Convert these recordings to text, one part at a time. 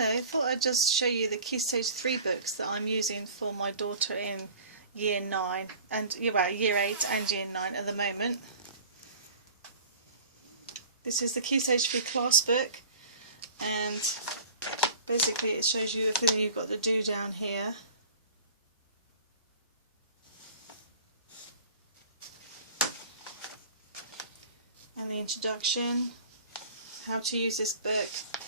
Hello, I thought I'd just show you the Key Stage 3 books that I'm using for my daughter in Year 9 and Year 8 and Year 9 at the moment. This is the Key Stage 3 class book, and basically it shows you everything you've got to do down here. And the introduction, how to use this book.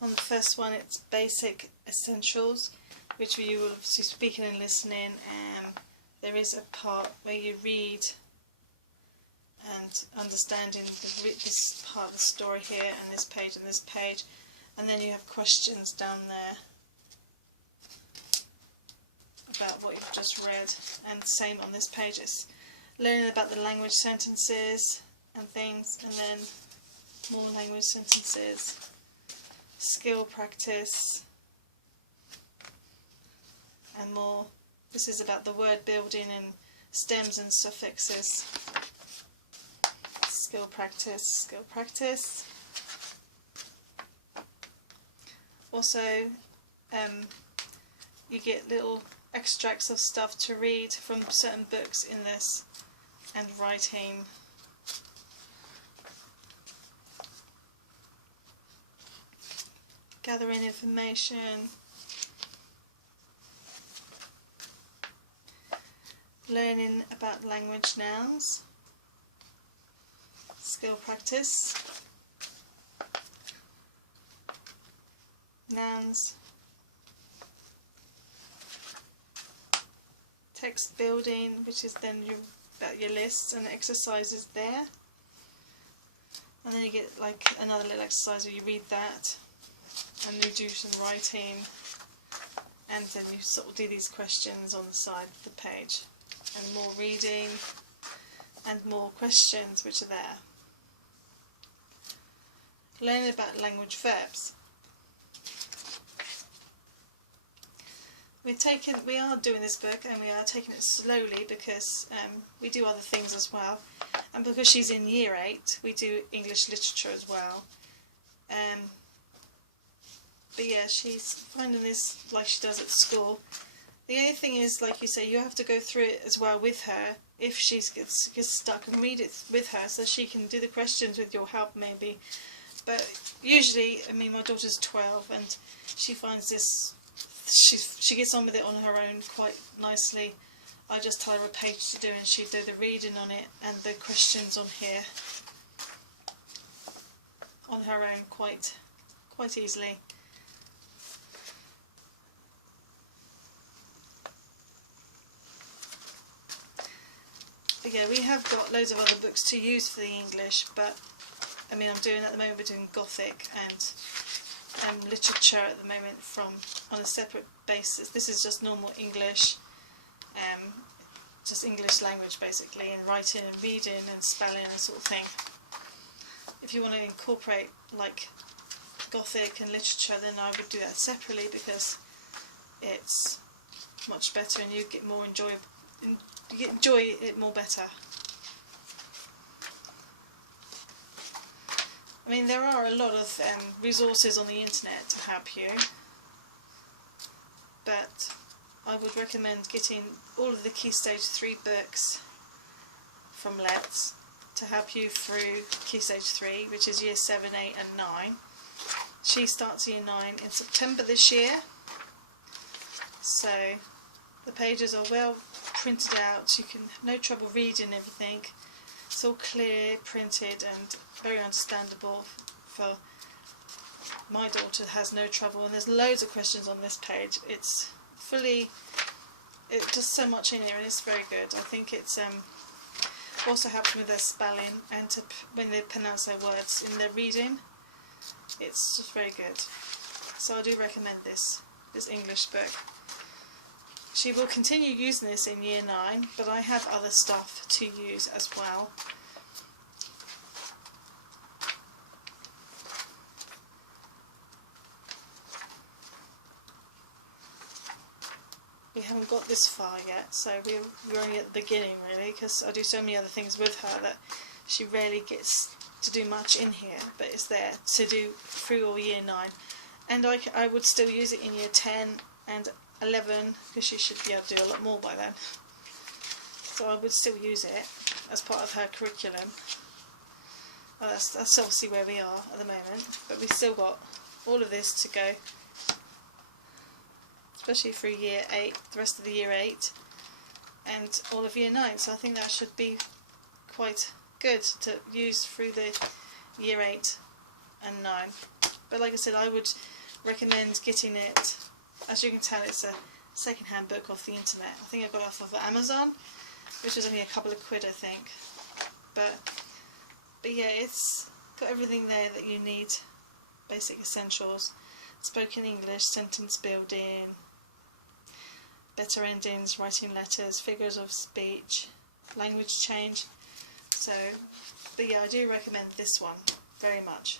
On the first one, it's basic essentials, which you will obviously speaking and listening, and there is a part where you read and understanding this part of the story here, and this page, and then you have questions down there about what you've just read, and the same on this page. It's learning about the language sentences and things, and then more language sentences. Skill practice and more. This is about the word building and stems and suffixes. Skill practice, skill practice. Also, you get little extracts of stuff to read from certain books in this, and writing. Gathering information, learning about language nouns, skill practice, nouns, text building, which is then about your lists and exercises there, and then you get like another little exercise where you read that. And you do some writing, and then you sort of do these questions on the side of the page, and more reading and more questions which are there. Learning about language verbs. We are doing this book, and we are taking it slowly because we do other things as well, and because she's in Year 8 we do English literature as well. But yeah, she's finding this like she does at school. The only thing is, like you say, you have to go through it as well with her if she gets stuck, and read it with her so she can do the questions with your help maybe. But usually, I mean, my daughter's 12 and she finds this, she gets on with it on her own quite nicely. I just tell her a page to do and she do the reading on it and the questions on here on her own quite easily. But yeah, we have got loads of other books to use for the English, but I mean, at the moment we're doing Gothic and literature at the moment on a separate basis. This is just normal English, just English language basically, and writing and reading and spelling and sort of thing. If you want to incorporate like Gothic and literature, then I would do that separately because it's much better and you get more enjoy it more better. I mean, there are a lot of resources on the internet to help you, but I would recommend getting all of the Key Stage 3 books from Let's to help you through Key Stage 3, which is Year 7, 8 and 9. She starts Year 9 in September this year, so the pages are well printed out, you can have no trouble reading everything. It's all clear, printed and very understandable. For my daughter has no trouble, and there's loads of questions on this page. It's just so much in here and it's very good. I think it's also helps with their spelling and when they pronounce their words in their reading. It's just very good. So I do recommend this English book. She will continue using this in Year 9, but I have other stuff to use as well. We haven't got this far yet, so we're only at the beginning really, because I do so many other things with her that she rarely gets to do much in here, but it's there to do through all year 9. And I would still use it in year 10 and 11, because she should be able to do a lot more by then. So I would still use it as part of her curriculum. Well, that's obviously where we are at the moment, but we've still got all of this to go, especially through year 8, the rest of the year 8 and all of year 9, so I think that should be quite good to use through the year 8 and 9. But like I said, I would recommend getting it. As you can tell, it's a second-hand book off the internet. I think I got it off of Amazon, which was only a couple of quid, I think. But yeah, it's got everything there that you need. Basic essentials: spoken English, sentence building, better endings, writing letters, figures of speech, language change. So, but yeah, I do recommend this one very much.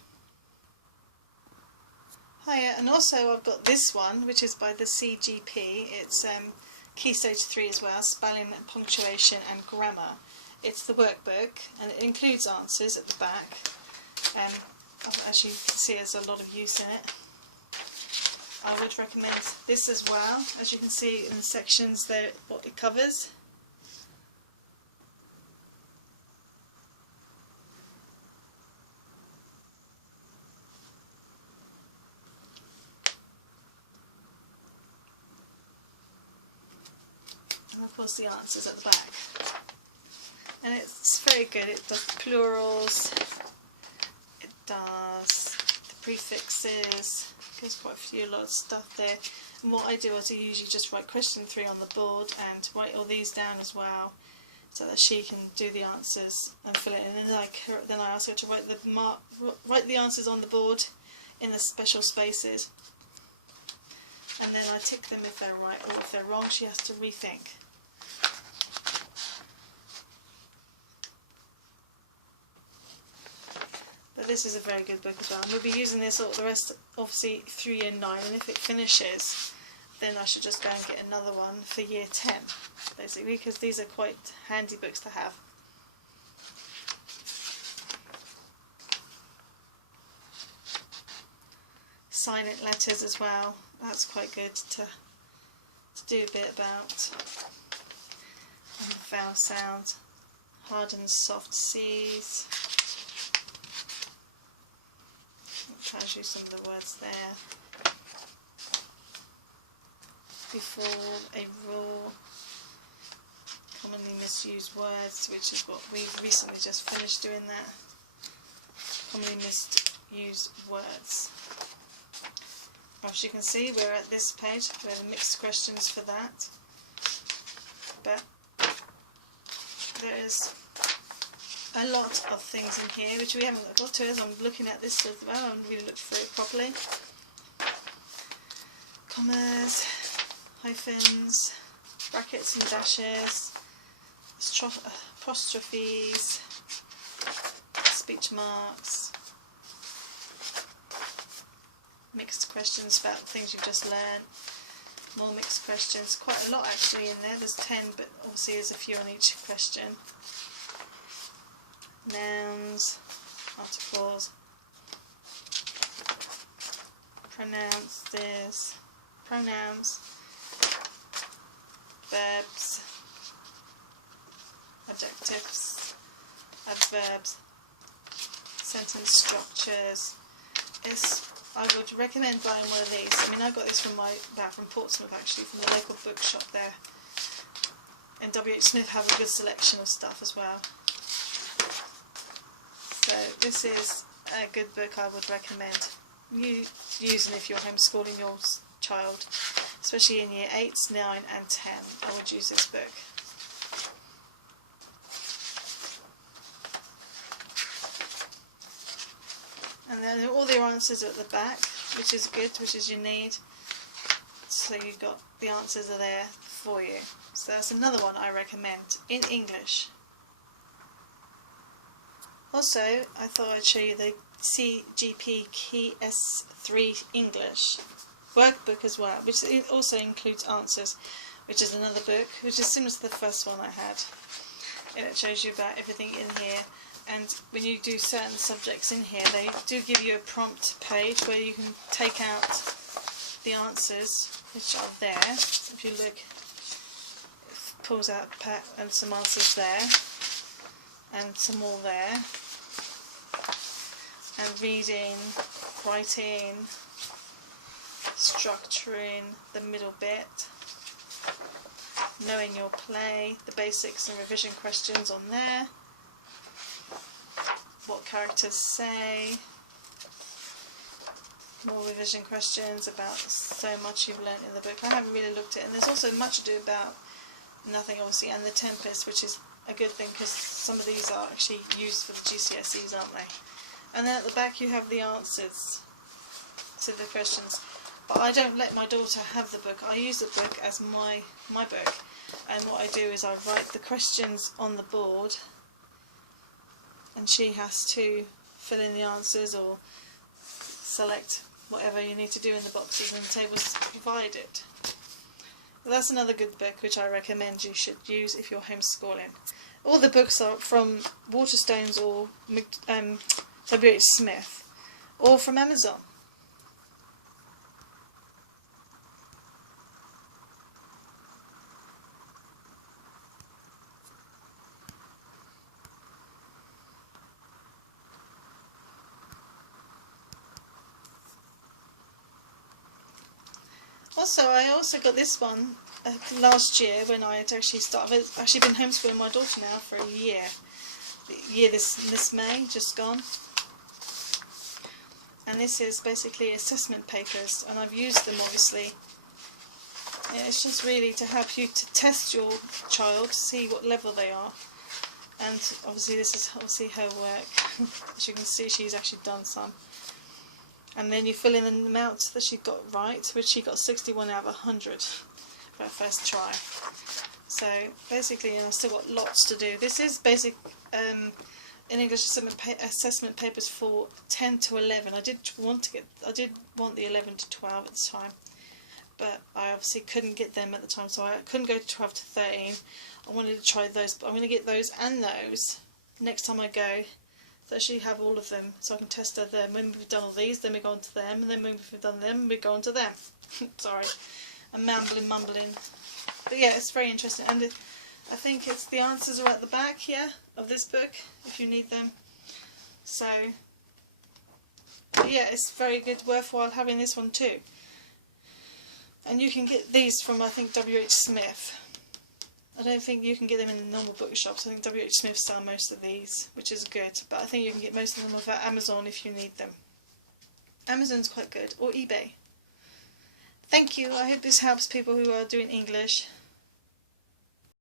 Hiya, and also I've got this one, which is by the CGP. It's Key Stage 3 as well, spelling, punctuation and grammar. It's the workbook, and it includes answers at the back. As you can see, there's a lot of use in it. I would recommend this as well. As you can see in the sections there, what it covers. And of course the answers at the back. And it's very good. It does plurals, it does the prefixes, there's quite a lot of stuff there. And what I do is I usually just write question 3 on the board and write all these down as well, so that she can do the answers and fill it in. And then I ask her to write the answers on the board in the special spaces, and then I tick them if they're right, or if they're wrong she has to rethink. But this is a very good book as well. We'll be using this all the rest, obviously, through year 9, and if it finishes, then I should just go and get another one for year 10, basically, because these are quite handy books to have. Silent letters as well, that's quite good to do a bit about. And vowel sounds, hard and soft C's. Tells you some of the words there. Before, a rule, commonly misused words, which is what we've recently just finished doing that. Commonly misused words. As you can see, we're at this page. We have mixed questions for that. But there is a lot of things in here which we haven't got to as I'm looking at this as well. I haven't really looked through it properly. Commas, hyphens, brackets and dashes, apostrophes, speech marks, mixed questions about things you've just learned, more mixed questions, quite a lot actually in there. There's 10, but obviously there's a few on each question. Nouns, articles, pronouns, pronouns, verbs, adjectives, adverbs, sentence structures. I would recommend buying one of these. I mean, I got this from Portsmouth actually, from the local bookshop there. And W.H. Smith have a good selection of stuff as well. So this is a good book I would recommend you using if you're homeschooling your child, especially in year 8, 9 and 10. I would use this book. And then all the answers are at the back, which is good, which is you need. So you've got the answers are there for you. So that's another one I recommend in English. Also, I thought I'd show you the CGP KS3 ENGLISH workbook as well, which also includes answers, which is another book, which is similar to the first one I had. And it shows you about everything in here, and when you do certain subjects in here, they do give you a prompt page where you can take out the answers which are there. If you look, it pulls out and some answers there, and some more there, and reading, writing, structuring the middle bit, knowing your play, the basics and revision questions on there, what characters say, more revision questions about so much you've learnt in the book. I haven't really looked at it, and there's also much to do about nothing obviously, and the Tempest, which is a good thing because some of these are actually used for the GCSEs, aren't they? And then at the back you have the answers to the questions. But I don't let my daughter have the book. I use the book as my book, and what I do is I write the questions on the board, and she has to fill in the answers or select whatever you need to do in the boxes and tables provided. But that's another good book which I recommend you should use if you're homeschooling. All the books are from Waterstones or W.H. Smith, or from Amazon. Also, I also got this one last year when I had actually started. I've actually been homeschooling my daughter now for a year. This May, just gone. And this is basically assessment papers, and I've used them obviously. Yeah, it's just really to help you to test your child, to see what level they are. And obviously this is obviously her work. As you can see, she's actually done some. And then you fill in the amount that she got right, which she got 61 out of 100 for her first try. So basically, and I've still got lots to do. This is basic in English assessment papers for 10 to 11. I did want the 11 to 12 at the time, but I obviously couldn't get them at the time, so I couldn't go to 12 to 13. I wanted to try those, but I'm going to get those and those next time I go. So she have all of them, so I can test her them. When we've done all these, then we go on to them, and then when we've done them, we go on to them. Sorry, I'm mumbling. But yeah, it's very interesting, and I think it's the answers are at the back here of this book if you need them. So yeah, it's very good, worthwhile having this one too. And you can get these from, I think, W.H. Smith. I don't think you can get them in the normal bookshops. I think W.H. Smith sell most of these, which is good. But I think you can get most of them off at Amazon if you need them. Amazon's quite good, or eBay. Thank you. I hope this helps people who are doing English.